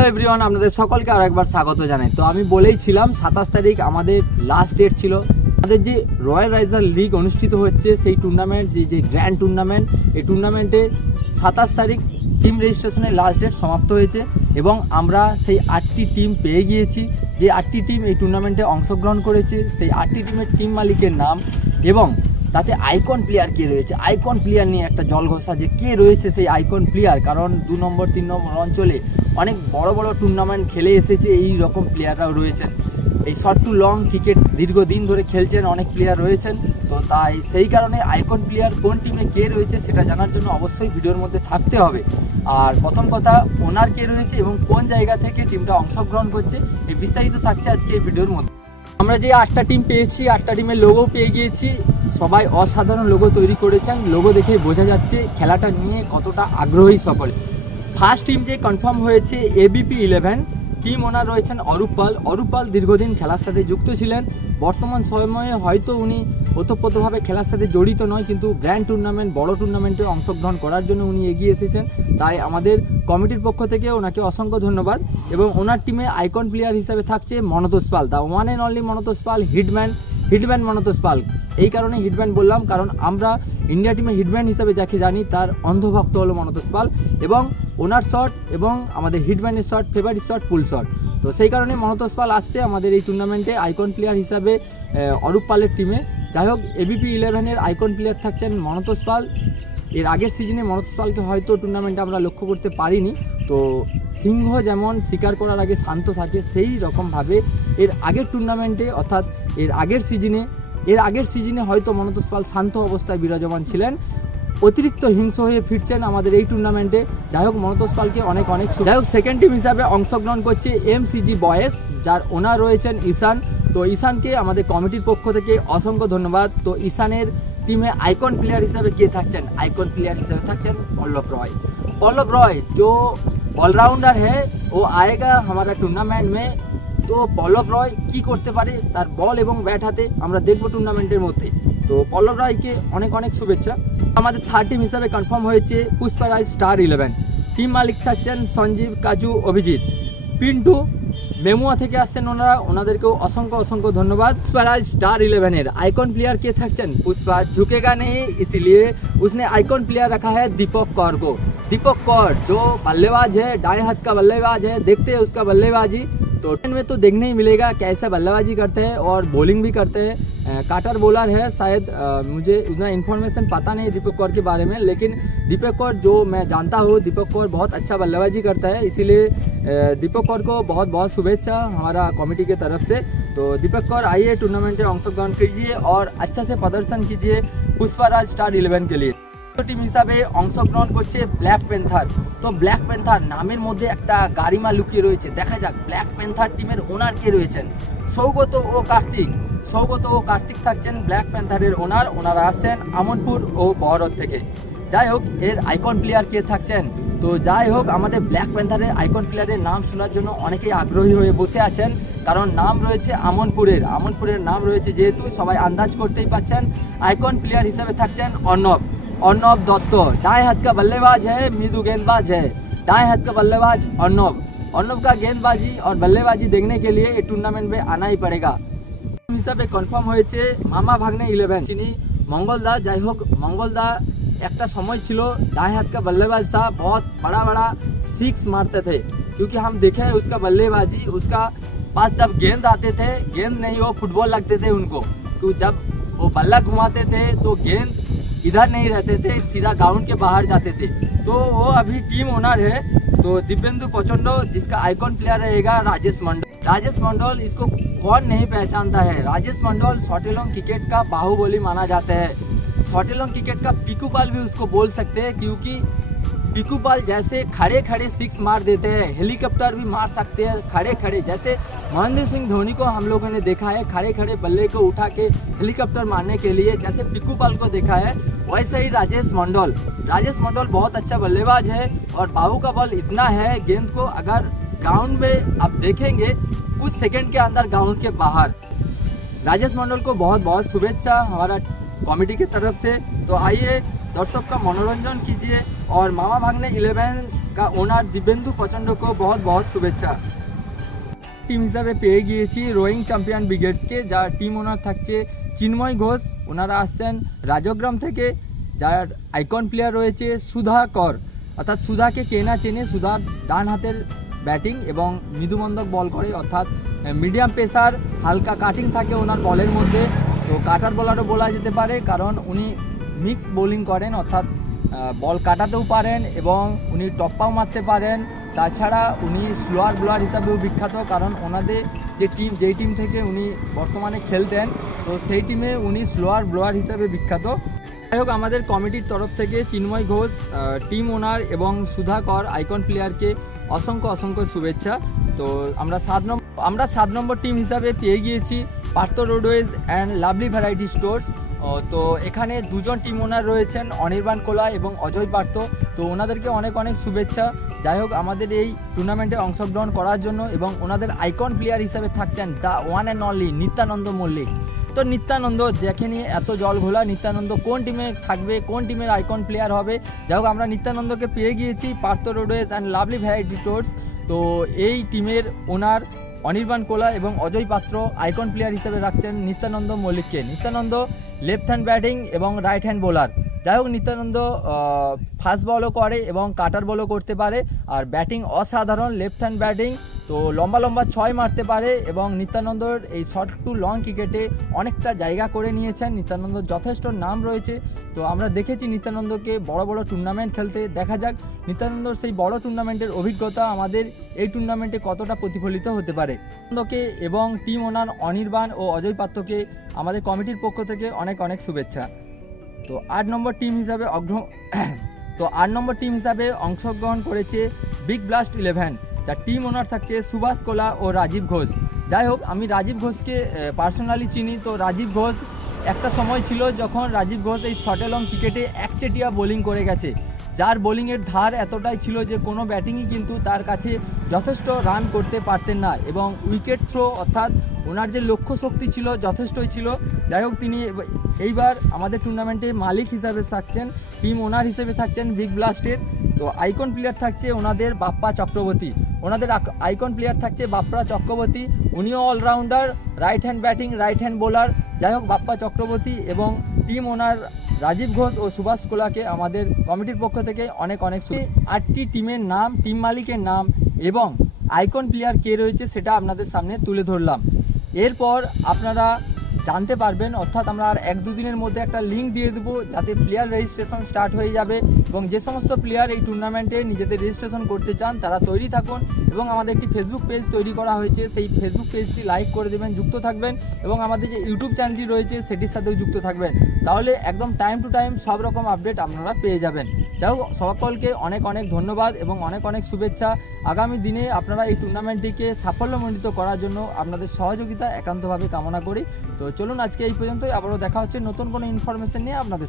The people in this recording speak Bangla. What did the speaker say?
হ্যালো এভরিওয়ান, আপনাদের সকলকে আরেকবার স্বাগত জানাই। তো আমি বলেইছিলাম 27 তারিখ আমাদের লাস্ট ডেট ছিল। আমাদের যে রয়্যাল রাইজার লিগ অনুষ্ঠিত হচ্ছে সেই টুর্নামেন্ট, যে গ্র্যান্ড টুর্নামেন্ট, এই টুর্নামেন্টে 27 তারিখ টিম রেজিস্ট্রেশনের লাস্ট ডেট সমাপ্ত হয়েছে এবং আমরা সেই 8টি টিম পেয়ে গিয়েছি। যে 8টি টিম এই টুর্নামেন্টে অংশগ্রহণ করেছে, সেই 8টি টিমের টিম মালিকের নাম এবং তাতে আইকন প্লেয়ার কে রয়েছে, আইকন প্লেয়ার নিয়ে একটা জল ঘষা যে কে রয়েছে সেই আইকন প্লেয়ার। কারণ 2 নম্বর 3 নম্বর অঞ্চলে অনেক বড় বড় টুর্নামেন্ট খেলে এসেছে, এই রকম প্লেয়াররাও রয়েছেন। এই শর্ট টু লং ক্রিকেট দীর্ঘদিন ধরে খেলছেন অনেক প্লেয়ার রয়েছেন। তো তাই সেই কারণে আইকন প্লেয়ার কোন টিমে কে রয়েছে সেটা জানার জন্য অবশ্যই ভিডিওর মধ্যে থাকতে হবে। আর প্রথম কথা, ওনার কে রয়েছে এবং কোন জায়গা থেকে টিমটা অংশগ্রহণ করছে, এই বিস্তারিত থাকছে আজকে এই ভিডিওর মধ্যে। আমরা যে 8টা টিম পেয়েছি, 8টা টিমের লোগো পেয়ে গিয়েছি। সবাই অসাধারণ লোগো তৈরি করেছেন, লোগো দেখে বোঝা যাচ্ছে খেলাটা নিয়ে কতটা আগ্রহী সকলে। ফার্স্ট টিম যে কনফার্ম হয়েছে ABP 11, টিম ওনার রয়েছেন অরূপ পাল। অরূপ পাল দীর্ঘদিন খেলার সাথে যুক্ত ছিলেন, বর্তমান সময়ে হয়তো উনি ওতপ্রোতভাবে খেলার সাথে জড়িত নয়, কিন্তু গ্র্যান্ড টুর্নামেন্ট, বড় টুর্নামেন্টে অংশগ্রহণ করার জন্য উনি এগিয়ে এসেছেন। তাই আমাদের কমিটির পক্ষ থেকে ওনাকে অসংখ্য ধন্যবাদ। এবং ওনার টিমে আইকন প্লেয়ার হিসাবে থাকছে Montosh Pal, the one and only Montosh Pal, hitman Montosh Pal. এই কারণে হিটম্যান বললাম, কারণ আমরা ইন্ডিয়া টিমে হিটম্যান হিসাবে যাকে জানি তার অন্ধভক্ত হলো মনতোষ পাল। এবং ওনার শট এবং আমাদের হিটম্যানের shot, favourite shot, pull shot. তো সেই কারণে মনতোষ পাল আসছে আমাদের এই টুর্নামেন্টে আইকন প্লেয়ার হিসাবে অরূপ পালের টিমে। যাই হোক, ABP 11-এর আইকন প্লেয়ার থাকছেন মনতোষ পাল। এর আগের সিজনে মনতোষ পালকে হয়তো টুর্নামেন্টে আমরা লক্ষ্য করতে পারিনি। তো সিংহ যেমন শিকার করার আগে শান্ত থাকে, সেই রকমভাবে এর আগের টুর্নামেন্টে অর্থাৎ এর আগের সিজনে হয়তো মনতোষ পাল শান্ত অবস্থায় বিরাজমান ছিলেন, অতিরিক্ত হিংস্র হয়ে ফিরছেন আমাদের এই টুর্নামেন্টে। যাই হোক, মনতোষ পালকে অনেক যাই হোক, সেকেন্ড টিম হিসাবে অংশগ্রহণ করছে MCG বয়েজ, যার ওনার রয়েছেন ঈশান। তো ঈশানকে আমাদের কমিটির পক্ষ থেকে অসংখ্য ধন্যবাদ। তো ঈশানের টিমে আইকন প্লেয়ার হিসাবে কে থাকছেন? আইকন প্লেয়ার হিসাবে থাকছেন পল্লব रॉय जो ऑलराउंडर है, वो आएगा हमारा टूर्नामेंट में। তো পল্লব রয় কি করতে পারে তার বল এবং ব্যাট হাতে আমরা দেখব টুর্নামেন্টের মধ্যে। তো পল্লব রয়কে অনেক শুভেচ্ছা। আমাদের থার্ড টিম হিসাবে কনফার্ম হয়েছে পুষ্পারাজ স্টার 11, টিম মালিক থাকছেন সঞ্জীব, কাজু, অভিজিৎ, পিন্টু, মেমুয়া থেকে আসছেন ওনারা, ওনাদেরকেও অসংখ্য ধন্যবাদ। पुष्पराज स्टार 11-এর आइकॉन प्लेयर के থাকছেন पुष्पा झुकेगा नहीं, इसलिए उसने आइकॉन प्लेयर रखा है दीपक कौर को। दीपक कौर जो बल्लेबाज है, दाएं हाथ का बल्लेबाज है, देखते हैं उसका बल्लेबाजी तो में तो देखने ही मिलेगा कैसा बल्लेबाजी करते हैं और बॉलिंग भी करते हैं। काटर बॉलर है शायद, मुझे उतना इन्फॉर्मेशन पता नहीं है दीपक कौर के बारे में, लेकिन दीपक कौर जो मैं जानता हूँ, दीपक कौर बहुत अच्छा बल्लेबाजी करता है, इसीलिए दीपक कौर को बहुत शुभेच्छा हमारा कमेटी के तरफ से। तो दीपक कौर आइए टूर्नामेंट में अंशग्रहण कीजिए और अच्छा से प्रदर्शन कीजिए पुष्पराज स्टार 11 के लिए। টিম হিসাবে অংশগ্রহণ করছে ব্ল্যাক প্যান্থার। তো ব্ল্যাক প্যান্থার নামের মধ্যে একটা গারিমা লুকিয়ে রয়েছে, দেখা যাক ব্ল্যাক প্যান্থার টিমের ওনার কে রয়েছেন। সৌগত ও কার্তিক থাকছেন ব্ল্যাক প্যান্থারের ওনার। ওনারা আসছেন আমনপুর ও বহরত থেকে। যাই হোক, এর আইকন প্লেয়ার কে থাকছেন? তো যাই হোক, আমাদের ব্ল্যাক প্যান্থারের আইকন প্লেয়ারের নাম শোনার জন্য অনেকেই আগ্রহী হয়ে বসে আছেন, কারণ নাম রয়েছে আমনপুরের নাম রয়েছে, যেহেতু সবাই আন্দাজ করতেই পাচ্ছেন। আইকন প্লেয়ার হিসাবে থাকছেন अर्णव दत्त, दाएं हाथ का बल्लेबाज है, मृदु गेंदबाज है, दाएं हाथ का बल्लेबाज अर्णव का गेंदबाजी और बल्लेबाजी देखने के लिए ये टूर्नामेंट में आना ही पड़ेगा। हिसाबे कन्फार्म হয়েছে মামা ভাগ্নে 11 চিনি मंगलदा। যাই হোক, मंगलदा একটা সময় ছিল दाएं हाथ का बल्लेबाज था, बहुत बड़ा सिक्स मारते थे, क्योंकि हम देखे उसका बल्लेबाजी, उसका पास जब गेंद आते थे, गेंद नहीं वो फुटबॉल लगते थे उनको, तो जब वो बल्ला घुमाते थे तो गेंद इधर नहीं रहते थे, सीधा ग्राउंड के बाहर जाते थे। तो वो अभी टीम ओनर है तो दिव्येंदु पचंडो, जिसका आइकॉन प्लेयर रहेगा राजेश मंडल। इसको कौन नहीं पहचानता है? राजेश मंडल शॉर्टेलॉन्ग क्रिकेट का बाहुबली माना जाता है, शॉर्टेलॉन्ग क्रिकेट का पीकू पाल भी उसको बोल सकते हैं, क्योंकि पीकू पाल जैसे खड़े सिक्स मार देते हैं, हेलीकॉप्टर भी मार सकते हैं खड़े। जैसे महेंद्र सिंह धोनी को हम लोगों ने देखा है खड़े बल्ले को उठा के हेलीकॉप्टर मारने के लिए, जैसे पीकू पाल को देखा है, वैसे ही राजेश मंडल बहुत अच्छा बल्लेबाज है और बाहु का बल इतना है, गेंद को अगर ग्राउंड में आप देखेंगे कुछ सेकंड के अंदर ग्राउंड के बाहर। राजेश मंडल को बहुत शुभेच्छा हमारा कमेटी की तरफ से। तो आइए दर्शक का मनोरंजन कीजिए और मामा भाग्ने 11 का ओनर दिव्येंदु प्रचंड को बहुत बहुत शुभेच्छा। टीम हिसाबे पेয়ে গিয়েছি রোয়িং চ্যাম্পিয়ন ব্রিগেডসকে, যার টিম ওনার থাকছে চিন্ময় ঘোষ, ওনারা আসছেন রাজগ্রাম থেকে, যার আইকন প্লেয়ার রয়েছে সুধা কর, অর্থাৎ সুধাকে কে না চেনে, সুধার ডান হাতের ব্যাটিং এবং মৃদুমন্দক বল করে, অর্থাৎ মিডিয়াম পেসার, হালকা কাটিং থাকে ওনার বলের মধ্যে, তো কাটার বলারও বলা যেতে পারে, কারণ উনি মিক্স বোলিং করেন, অর্থাৎ বল কাটাতেও পারেন এবং উনি টপ্পাও মারতে পারেন। তাছাড়া উনি স্লোয়ার বোলার হিসাবেও বিখ্যাত, কারণ ওনাদের যেই টিম থেকে উনি বর্তমানে খেলতেন, তো সেই টিমে উনি স্লোয়ার বোলার হিসাবে বিখ্যাত। যাই হোক, আমাদের কমিটির তরফ থেকে চিন্ময় ঘোষ, টিম ওনার এবং সুধা কর আইকন প্লেয়ারকে অসংখ্য অসংখ্য শুভেচ্ছা। তো আমরা 7 নম্বর টিম হিসাবে পেয়ে গিয়েছি Partha roadways and lovely variety stores. তো এখানে দুজন টিম ওনার রয়েছেন, অনির্বাণ কোলা এবং অজয় পার্থ, তো ওনাদেরকে অনেক অনেক শুভেচ্ছা। যাই হোক, আমাদের এই টুর্নামেন্টে অংশগ্রহণ করার জন্য, এবং ওনাদের আইকন প্লেয়ার হিসাবে থাকছেন the one and only Nityananda Mallick. তো নিত্যানন্দ যাকে নিয়ে এত জল ঘোলা, নিত্যানন্দ কোন টিমে থাকবে, কোন টিমের আইকন প্লেয়ার হবে, যাই হোক আমরা নিত্যানন্দকে পেয়ে গিয়েছি Partha roadways and lovely variety stores. তো এই টিমের ওনার অনির্বাণ কোলা এবং অজয় পাত্র আইকন প্লেয়ার হিসেবে রাখছেন নিত্যানন্দ মল্লিককে। নিত্যানন্দ লেফট হ্যান্ড ব্যাটিং এবং রাইট হ্যান্ড বোলার। যাই হোক, নিত্যানন্দ ফাস্ট বলও করে এবং কাটার বলও করতে পারে, আর ব্যাটিং অসাধারণ, লেফট হ্যান্ড ব্যাটিং, তো লম্বা লম্বা 6 মারতে পারে, এবং নিত্যানন্দর এই শর্ট টু লং ক্রিকেটে অনেকটা জায়গা করে নিয়েছেন। নিত্যানন্দর যথেষ্ট নাম রয়েছে, তো আমরা দেখেছি নিত্যানন্দকে বড় বড় টুর্নামেন্ট খেলতে। দেখা যাক নিত্যানন্দর সেই বড় টুর্নামেন্টের অভিজ্ঞতা আমাদের এই টুর্নামেন্টে কতটা প্রতিফলিত হতে পারে। নিত্যানন্দকে এবং টিম ওনার অনির্বাণ ও অজয় পাত্রকে আমাদের কমিটির পক্ষ থেকে অনেক অনেক শুভেচ্ছা। তো 8 নম্বর টিম হিসাবে অংশগ্রহণ করেছে বিগ ব্লাস্ট 11, যার টিম ওনার থাকছে সুভাষ কোলা ও রাজীব ঘোষ। যাই হোক, আমি রাজীব ঘোষকে পার্সোনালি চিনি। তো রাজীব ঘোষ একটা সময় ছিল যখন রাজীব ঘোষ এই শর্ট লং ক্রিকেটে একচেটিয়া বোলিং করে গেছে, যার বোলিংয়ের ধার এতটাই ছিল যে কোনো ব্যাটিংই কিন্তু তার কাছে যথেষ্ট রান করতে পারতেন না, এবং উইকেট থ্রো অর্থাৎ ওনার যে লক্ষ্য শক্তি ছিল যথেষ্টই ছিল। যাই হোক, তিনি এইবার আমাদের টুর্নামেন্টে মালিক হিসাবে থাকছেন, টিম ওনার হিসেবে থাকছেন বিগ ব্লাস্টের। তো আইকন প্লেয়ার থাকছে ওনাদের বাপ্পা চক্রবর্তী, ওনাদের আইকন প্লেয়ার থাকছে বাপ্পা চক্রবর্তী, উনিও allrounder, right hand batting, right hand bowler. যাই হোক, বাপ্পা চক্রবর্তী এবং টিম ওনার রাজীব ঘোষ ও সুভাষ কোলাকে আমাদের কমিটির পক্ষ থেকে অনেক অনেক 8টি টিমের নাম, টিম মালিকের নাম এবং আইকন প্লেয়ার কে রয়েছে সেটা আপনাদের সামনে তুলে ধরলাম। এরপর আপনারা জানতে পারবেন, অর্থাৎ আমরা আর 1-2 দিনের মধ্যে একটা লিঙ্ক দিয়ে দেবো, যাতে প্লেয়ার রেজিস্ট্রেশন স্টার্ট হয়ে যাবে, এবং যে সমস্ত প্লেয়ার এই টুর্নামেন্টে নিজেদের রেজিস্ট্রেশন করতে চান তারা তৈরি থাকুন। এবং আমাদের একটি ফেসবুক পেজ তৈরি করা হয়েছে, সেই ফেসবুক পেজটি লাইক করে দেবেন, যুক্ত থাকবেন, এবং আমাদের যে ইউটিউব চ্যানেলটি রয়েছে সেটির সাথেও যুক্ত থাকবেন, তাহলে একদম টাইম টু টাইম সব রকম আপডেট আপনারা পেয়ে যাবেন। যাই হোক, সকলকে অনেক অনেক ধন্যবাদ এবং অনেক অনেক শুভেচ্ছা। আগামী দিনে আপনারা এই টুর্নামেন্টটিকে সাফল্যমণ্ডিত করার জন্য আপনাদের সহযোগিতা একান্তভাবে কামনা করি। তো চলুন, আজকে এই পর্যন্তই, আবারও দেখা হচ্ছে নতুন কোনো ইনফরমেশন নিয়ে আপনাদের।